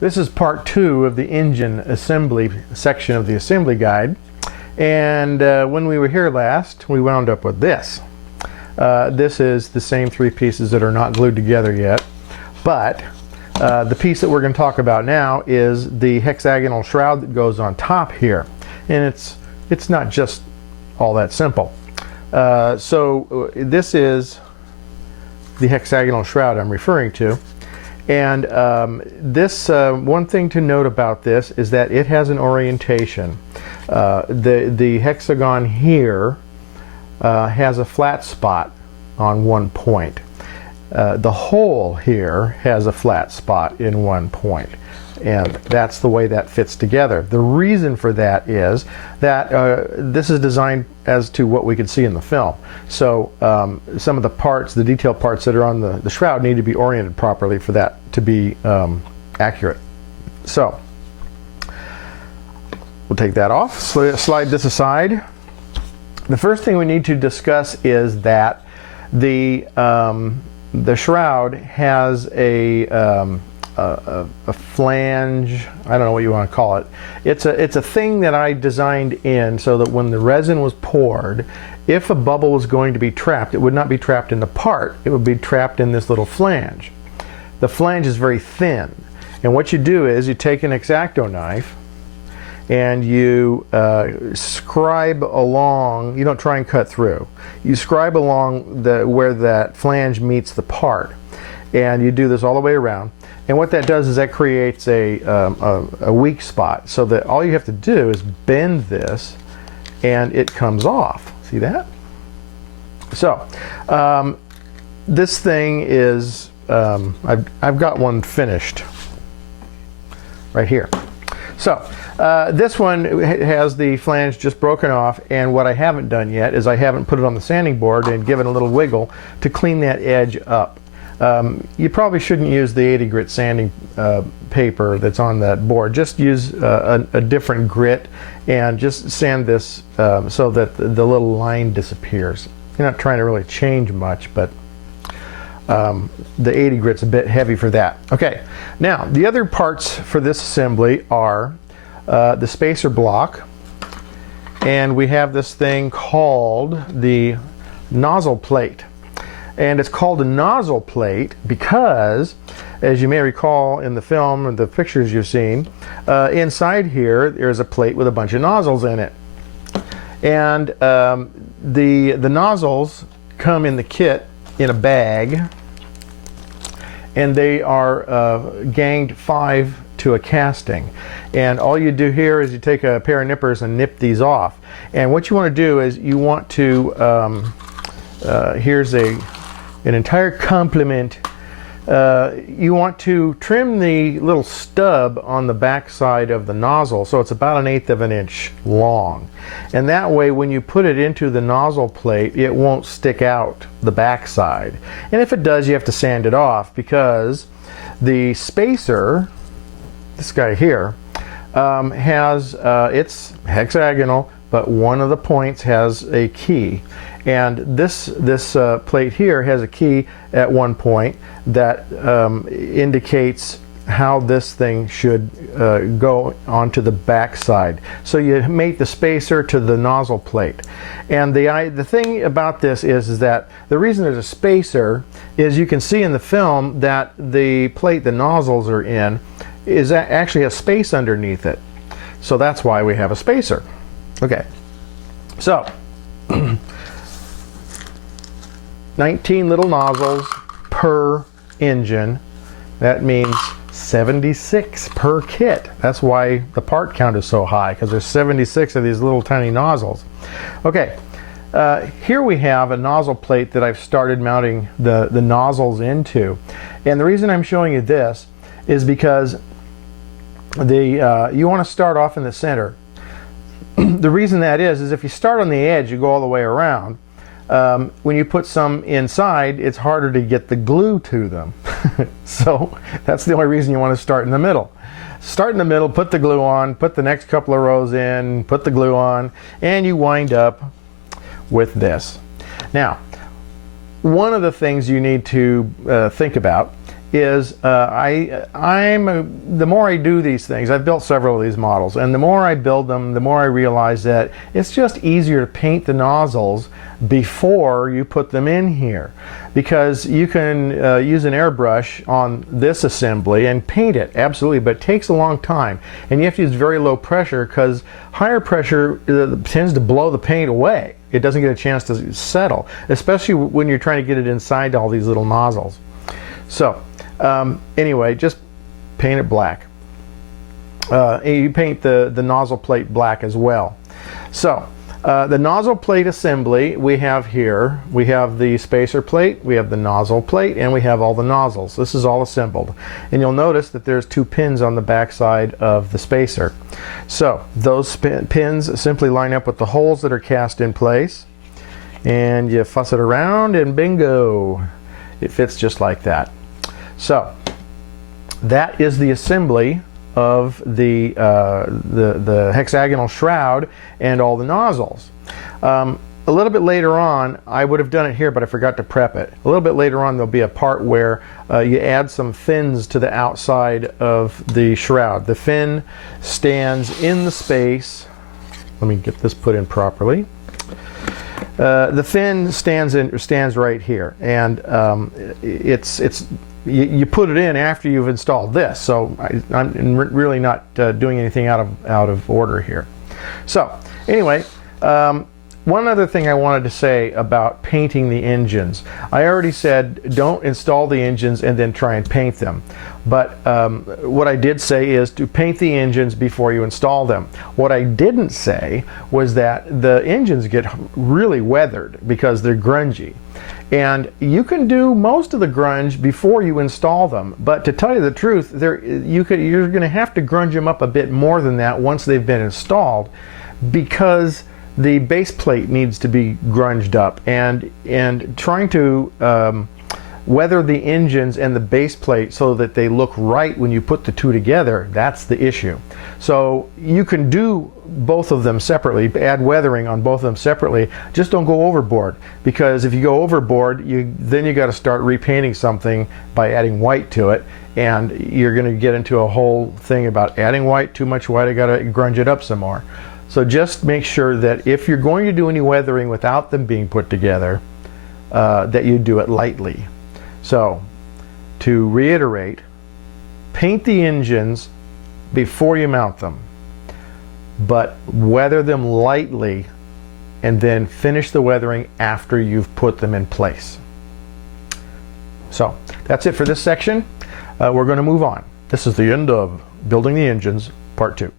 This is part 2 of the engine assembly section of the assembly guide. And when we were here last, we wound up with this. This is the same 3 pieces that are not glued together yet. But the piece that we're going to talk about now is the hexagonal shroud that goes on top here. And it's not just all that simple. So this is the hexagonal shroud I'm referring to. And this one thing to note about this is that it has an orientation. The hexagon here has a flat spot on one point. The hole here has a flat spot in one point, and that's the way that fits together. The reason for that is that this is designed as to what we can see in the film. So some of the parts, the detailed parts that are on the shroud, need to be oriented properly for that to be accurate. So we'll take that off, slide this aside. The first thing we need to discuss is that the shroud has a flange. I don't know what you want to call it. It's a thing that I designed in so that when the resin was poured, if a bubble was going to be trapped, it would not be trapped in the part. It would be trapped in this little flange. The flange is very thin, and what you do is you take an X-Acto knife and you scribe along. You don't try and cut through. You scribe along where that flange meets the part, and you do this all the way around. And what that does is that creates a weak spot, so that all you have to do is bend this and it comes off. See that? So this thing is I've got one finished right here. So this one has the flange just broken off, and what I haven't done yet is I haven't put it on the sanding board and given a little wiggle to clean that edge up. You probably shouldn't use the 80 grit sanding paper that's on that board. Just use a different grit and just sand this so that the little line disappears. You're not trying to really change much, but the 80 grit's a bit heavy for that. Okay, now the other parts for this assembly are the spacer block, and we have this thing called the nozzle plate. And it's called a nozzle plate because, as you may recall in the film and the pictures you've seen, inside here there's a plate with a bunch of nozzles in it. And the nozzles come in the kit in a bag, and they are ganged 5 to a casting. And all you do here is you take a pair of nippers and nip these off. And what you want to do is you want to here's an entire complement. You want to trim the little stub on the back side of the nozzle, so it's about 1/8 of an inch long, and that way when you put it into the nozzle plate it won't stick out the back side. And if it does, you have to sand it off, because the spacer, this guy here, has it's hexagonal, but one of the points has a key. And this plate here has a key at one point that indicates how this thing should go onto the back side. So you mate the spacer to the nozzle plate. And the thing about this is that the reason there's a spacer is you can see in the film that the plate the nozzles are in is actually a space underneath it. So that's why we have a spacer. Okay, so 19 little nozzles per engine. That means 76 per kit. That's why the part count is so high, because there's 76 of these little tiny nozzles. Okay, here we have a nozzle plate that I've started mounting the nozzles into. And the reason I'm showing you this is because you want to start off in the center. The reason that is if you start on the edge, you go all the way around. When you put some inside, it's harder to get the glue to them. So that's the only reason you want to start in the middle. Start in the middle, put the glue on, put the next couple of rows in, put the glue on, and you wind up with this. Now, one of the things you need to think about is the more I do these things, I've built several of these models, and the more I build them, the more I realize that it's just easier to paint the nozzles before you put them in here, because you can use an airbrush on this assembly and paint it, absolutely, but it takes a long time, and you have to use very low pressure, because higher pressure tends to blow the paint away. It doesn't get a chance to settle, especially when you're trying to get it inside all these little nozzles. So anyway, just paint it black. You paint the nozzle plate black as well. So the nozzle plate assembly we have here, we have the spacer plate, we have the nozzle plate, and we have all the nozzles. This is all assembled. And you'll notice that there's 2 pins on the back side of the spacer. So those pins simply line up with the holes that are cast in place, and you fuss it around and bingo, it fits just like that. So that is the assembly of the hexagonal shroud and all the nozzles. A little bit later on, I would have done it here, but I forgot to prep it. A little bit later on, there'll be a part where you add some fins to the outside of the shroud. The fin stands in the space. Let me get this put in properly. The fin stands right here, and you put it in after you've installed this, so I'm really not doing anything out of order here. So anyway, one other thing I wanted to say about painting the engines. I already said don't install the engines and then try and paint them. But what I did say is to paint the engines before you install them. What I didn't say was that the engines get really weathered because they're grungy. And you can do most of the grunge before you install them, but to tell you the truth, you're going to have to grunge them up a bit more than that once they've been installed, because the base plate needs to be grunged up, and trying to weather the engines and the base plate so that they look right when you put the two together, that's the issue. So you can do both of them separately, add weathering on both of them separately, just don't go overboard, because if you go overboard, then you got to start repainting something by adding white to it, and you're going to get into a whole thing about adding white, too much white, I got to grunge it up some more. So just make sure that if you're going to do any weathering without them being put together, that you do it lightly. So, to reiterate, paint the engines before you mount them, but weather them lightly, and then finish the weathering after you've put them in place. So, that's it for this section. We're going to move on. This is the end of Building the Engines, Part 2.